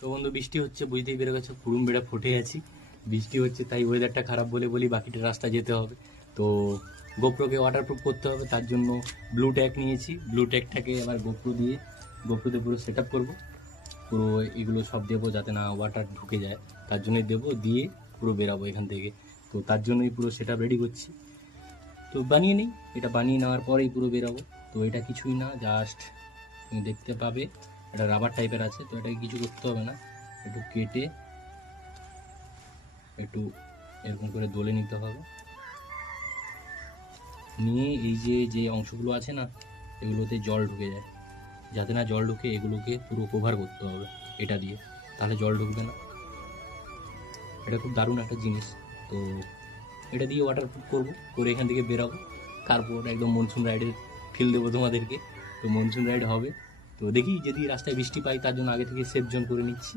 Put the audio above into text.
তো বন্ধু বৃষ্টি হচ্ছে, বুঝতেই পেরে গেছো, কুড়ুম বেড়া ফুটে আছি। বৃষ্টি হচ্ছে তাই ওয়েদারটা খারাপ বলি বাকিটা রাস্তা যেতে হবে। তো গোপ্রোকে ওয়াটারপ্রুফ করতে হবে, তার জন্য ব্লু ট্যাগ নিয়েছি। ব্লু ট্যাগটাকে আবার গোপ্রোতে পুরো সেট আপ করবো। পুরো এগুলো সব দেবো যাতে না ওয়াটার ঢুকে যায়, তার জন্যই দেবো, দিয়ে পুরো বেরাবো এখান থেকে। তো তার জন্যই পুরো সেট আপ রেডি করছি। তো বানিয়ে নিই, এটা বানিয়ে নেওয়ার পরেই পুরো বেরাবো। তো এটা কিছুই না, জাস্ট তুমি দেখতে পাবে এটা রাবার টাইপের আছে। তো এটাকে কিছু করতে হবে না, একটু কেটে একটু এরকম করে দলে নিতে হবে। নিয়ে এই যে যে অংশগুলো আছে না, এগুলোতে জল ঢুকে যায়, যাতে না জল ঢুকে এগুলোকে পুরো কভার করতে হবে এটা দিয়ে, তাহলে জল ঢুকবে না। এটা খুব দারুণ একটা জিনিস। তো এটা দিয়ে ওয়াটারপ্রুফ করবো, করে এখান থেকে বেরাবো। তারপর একদম মনসুন রাইডের ফিল দেবো তোমাদেরকে। তো মনসুন রাইড হবে। তো দেখি যদি রাস্তায় বৃষ্টি পাই, তার জন্য আগে থেকে সেফ জোন করে নিচ্ছি।